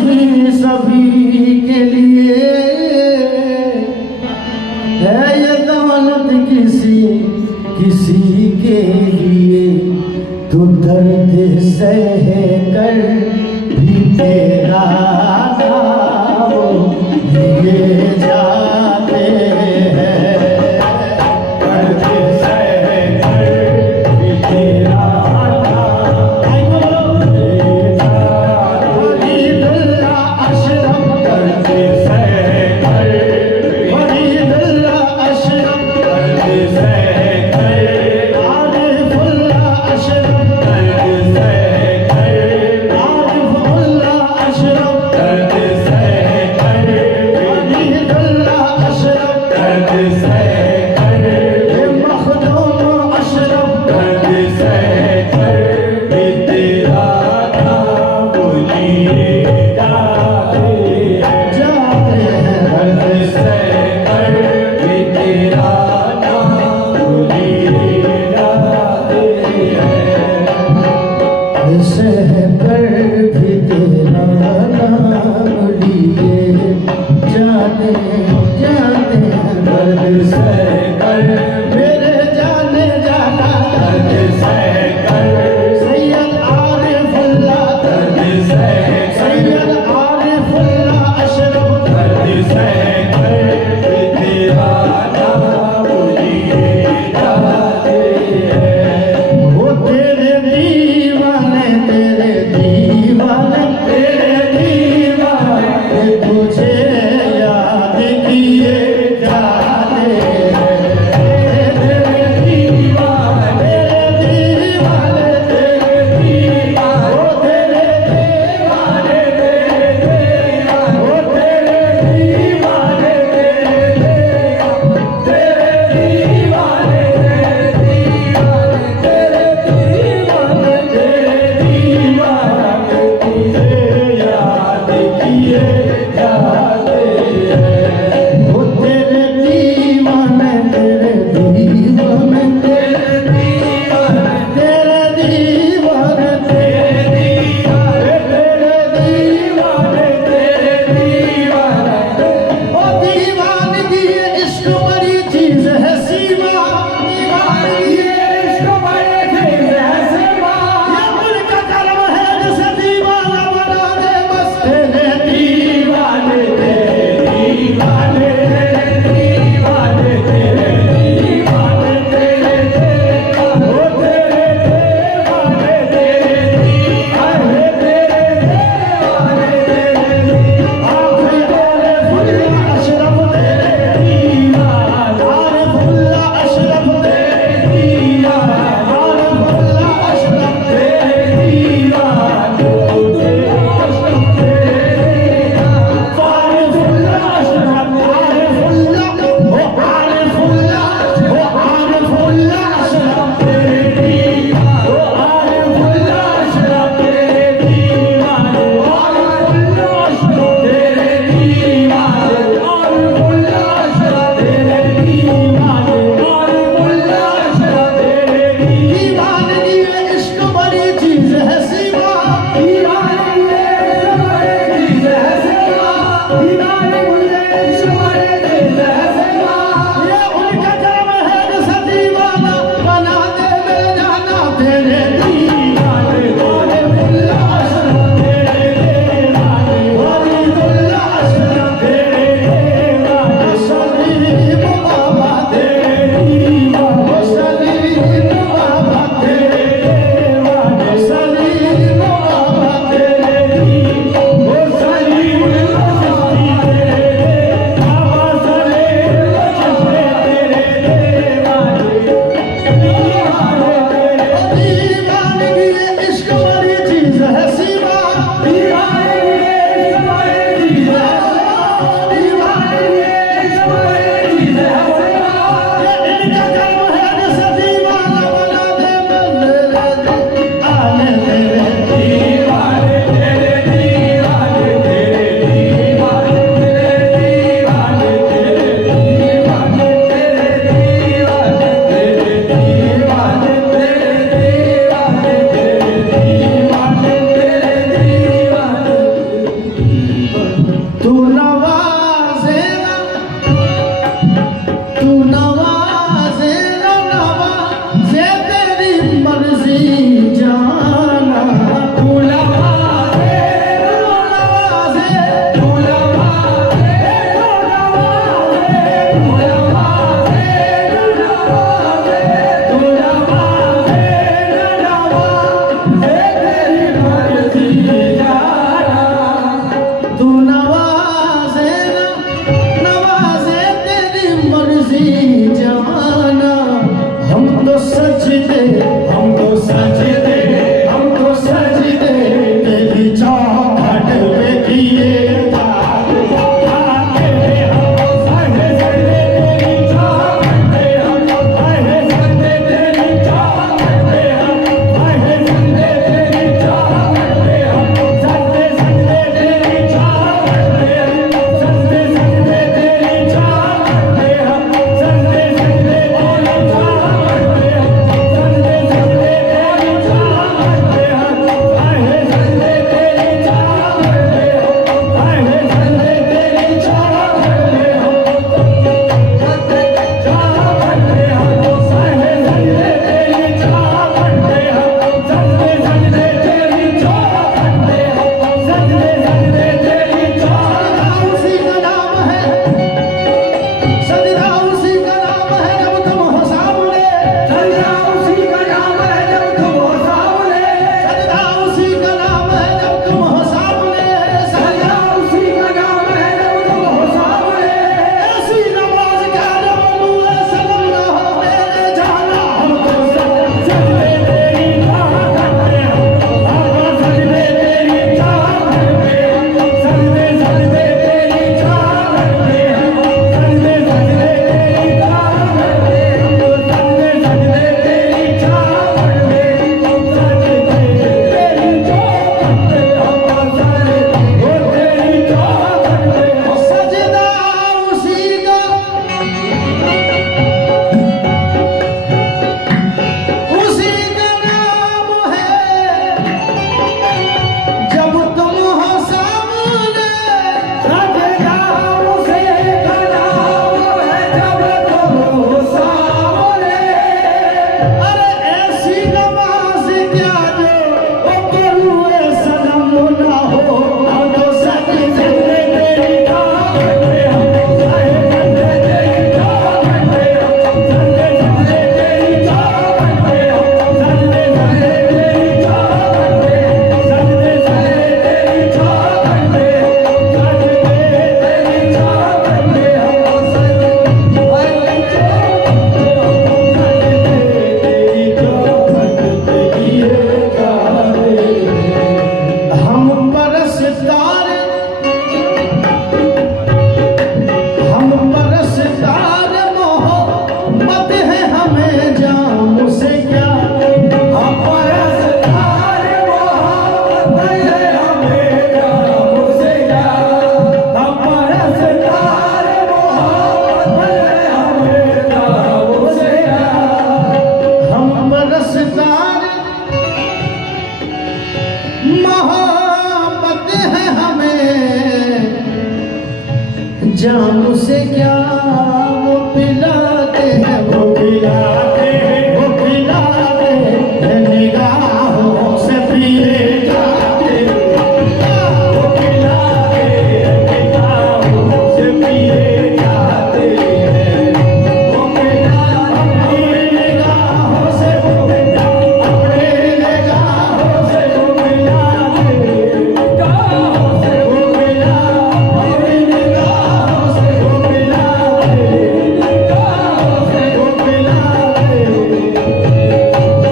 नहीं सभी के लिए है ये दौलत किसी किसी के लिए। तो दर्द सह कर भी तेरा नाम लिए जाते हैं। दर्द सह कर भी तेरा तुझे याद किए जाते तू नवाजे न नवाजे तेरी मर्जी जाना तू नवाजे न नवाजे तू नवाजे तू नवाजे तू नवाजे न नवाजे तेरी मर्जी जाना तू नवाजे न नवाजे तेरी मर्जी जाना हम तो सजदे हम तो सजदे हम तो सजदे तेरी चौखट पे किए जाम से क्या वो पिलाते हैं वो पिलाते हैं वो पिलाते हैं निगाहों से पिए जाते वो पिलाते हैं निगाहों से पिए जाते वो पिलाते निगाहों से अपने निगाहों से वो पिलाते निगाहों से वो पिलाते निगाहों से वो पिलाते निगाहों से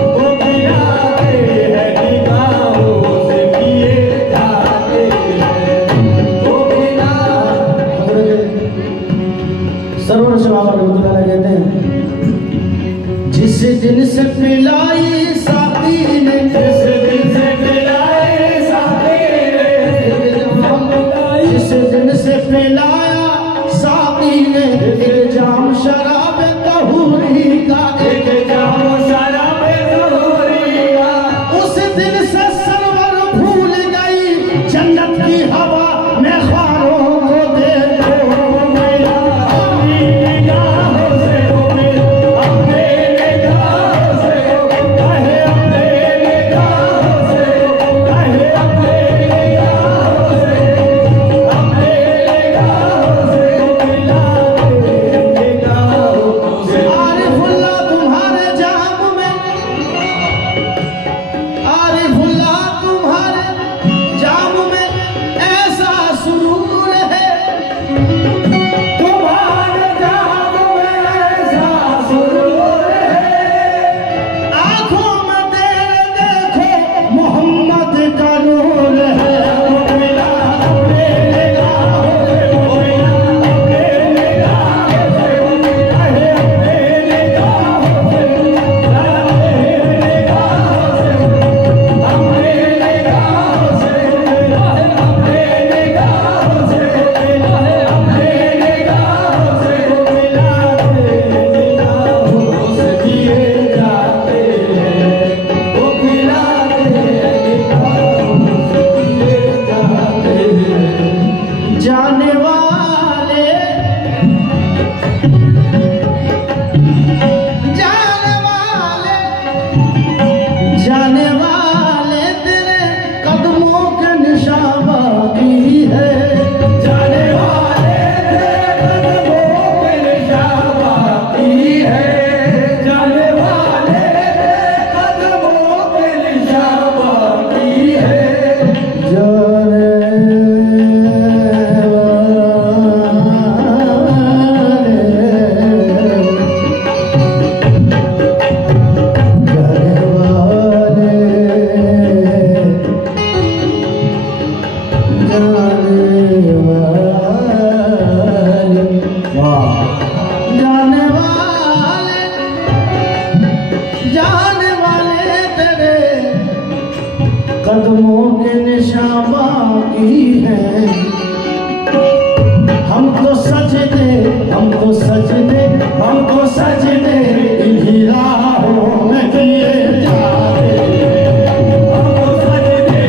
वो पिलाते हैं निगाहों से पिए जाते वो पिलाते। सरवर शबाब रहमतुल्लाह अलैह कहते हैं जिस दिन से पिलाई साथी ने जिस दिन से पिलाई साथी ने जिस दिन से पिलाया साथी ने एक जाम शराब तहूरी का एक जाम शराब तहूरी का उस दिन से सरवर भूल गई जन्नत की हवा में ख्वारों को देखो मेरा निगाहों से कदमों के निशान बाकी हैं। हम तो सजदे इन्हीं राहों में किए जाते हैं। हम तो सजदे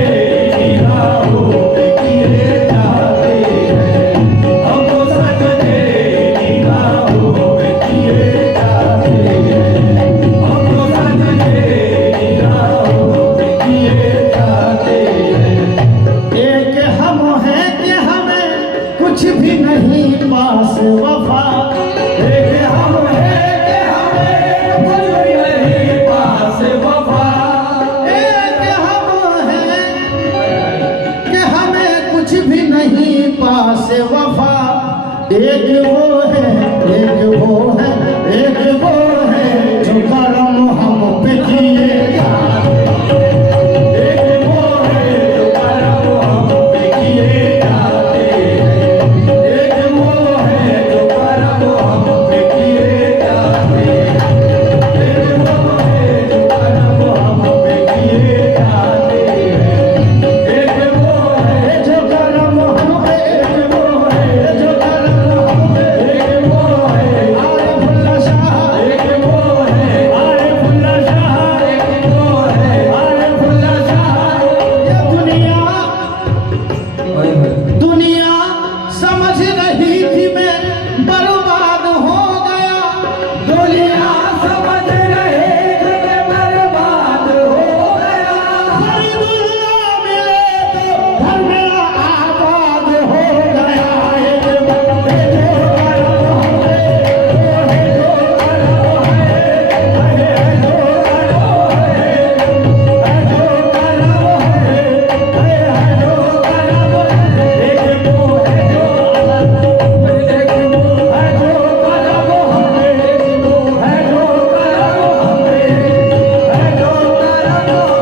इन्हीं राहों में किए जाते हैं। हम तो सजदे इन्हीं राहों में किए जाते हैं। हम तो सजदे इन्हीं राहों में किए जाते हैं। एक हम हैं कि हमें कुछ भी नहीं पास वफा। एक हम हैं कि हमें कुछ भी नहीं पास वफा। एक हम हैं कि हमें कुछ भी नहीं पास वफा। एक वो है जो करम हम पे किए जाते हैं। एक वो है जो करम हम पे किए जाते हैं। एक वो है जो करम हम पे किए जाते हैं। एक वो है जो करम हम पे किए जाते हैं। एक वो है जो करम हम पे, एक वो है जो करम हम पे, एक वो है आरिफुल्लाह शाह, एक वो है आरिफुल्लाह शाह, एक वो है आरिफुल्लाह शाह। ये दुनिया समझ रही थी मैं बर्बाद हो गया। दुनिया समझ रही थी मैं बर्बाद हो गया। फरीदुल्लाह मिले तो घर मेरा आबाद हो गया। एक वो है जो करम है, वो है जो करम है, है जो करम है, है जो करम है, है जो करम है। एक वो है जो अलग, एक वो है जो करम है, एक वो है जो करम है, है जो करम है, है जो करम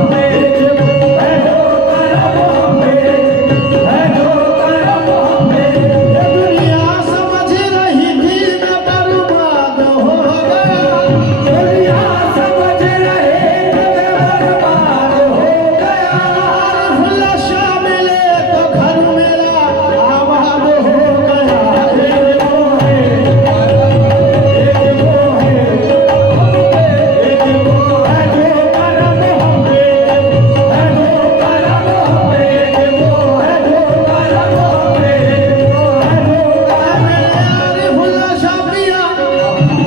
है, एक वो है जो करम है, है जो करम है। ये दुनिया समझ रही थी मैं बर्बाद हो गया। दुनिया समझ रही थी मैं बर्बाद हो गया। आरिफुल्लाह शाह मिले तो घर मेरा आबाद हो गया। एक वो है, एक वो है, एक वो है जो करम हम पे, है जो करम हम पे, एक वो है जो करम हम पे, वो है जो करम है। आरिफुल्लाह शाह पिया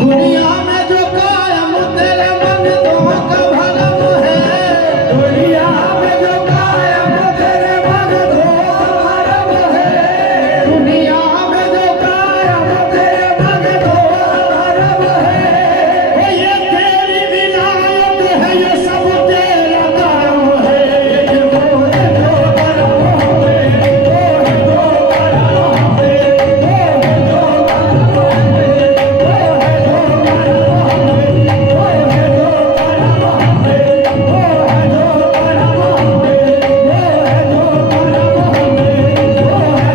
दुनिया में जो कायम तेरे मंगतों का भरम है। दुनिया में जो कायम तेरे मंगतों का भरम है। दुनिया में जो कायम तेरे मंगतों का भरम है। ओ ये तेरी विलायत है, ये सब तेरा करम है। एक वो है जो करम है, वो है जो करम है, वो है जो करम है, वो है जो करम है, वो है जो करम है, वो है जो करम है, वो है जो करम है, वो है जो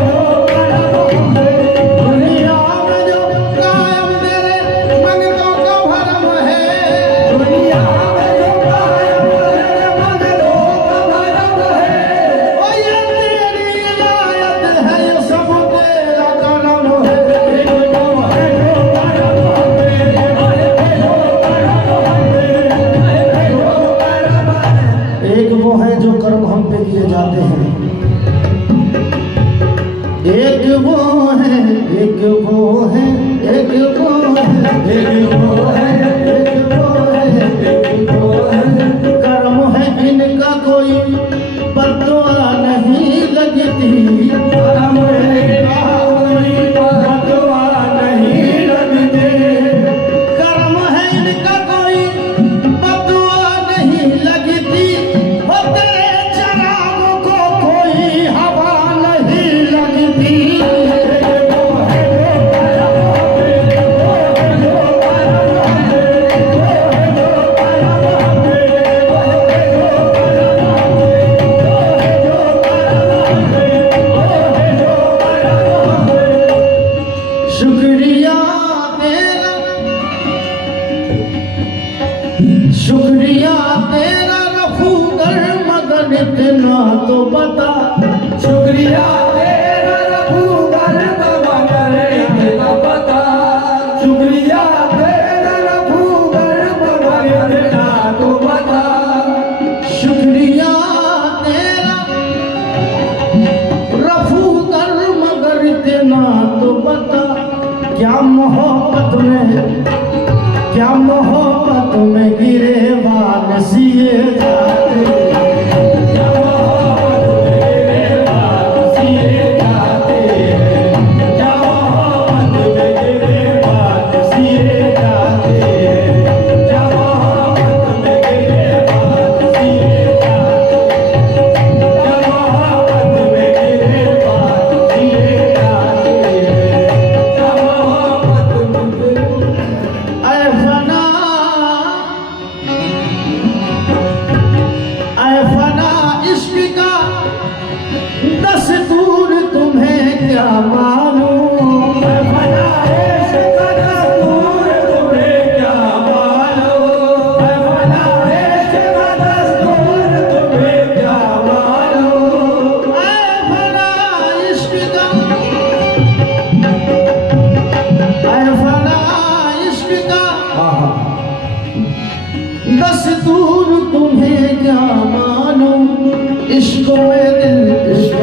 करम है। दुनिया में जो कायम तेरे मंगतों का भरम है। दुनिया में जो कायम तेरे मंगतों का भरम है। ओ ये तेरी इनायत है, ये सब तेरा करम है। एक वो है जो करम हम पे, है जो करम हम पे, है जो करम है। एक वो है जो कर्म हम पे किए जाते हैं। एक वो है, एक वो है, एक वो है, एक वो है, एक वो है, एक वो है। कर्म है इनका कोई बद्दुआ नहीं लगती। कर्म है इनका कोई बद्दुआ नहीं लगती। कर्म है इनका कोई बद्दुआ नहीं लगती। ओ तेरे चरागों को कोई हवा नहीं लगती। एक वो है जो करम है, वो है जो करम है, वो है जो करम है, वो है जो करम है, वो है जो करम है, वो है जो करम है। शुक्रिया तेरा, शुक्रिया तेरा रफू दर मद मगर इतना तो बता, शुक्रिया तेरा रघुवर मगर इतना बता, शुक्रिया तेरा रघुवर मगर इतना तो बता, शुक्रिया तेरा रफूकर मगर इतना तो बता। क्या मोहब्बत में गिरेबान सिए जाते, क्या मोहब्बत में गिरेबान सिए जाते हैं, क्या मोहब्बत में गिरेबान सिए जाते हैं, क्या मोहब्बत में गिरेबान सिए जाते हैं, क्या मोहब्बत में गिरेबान सिए जाते हैं, क्या मोहब्बत में ऐ फना इश्क का दस्तूर तुम्हें क्या मालूम, फना इश्क का दस्तूर तुम्हें क्या मालूम, फना इश्क का दस्तूर तुम्हें क्या मालूम, ऐ फना इश्क का, ऐ फना इश्क का दस्तूर तुम्हें क्या मालूम। इश्क में दिल, इश्क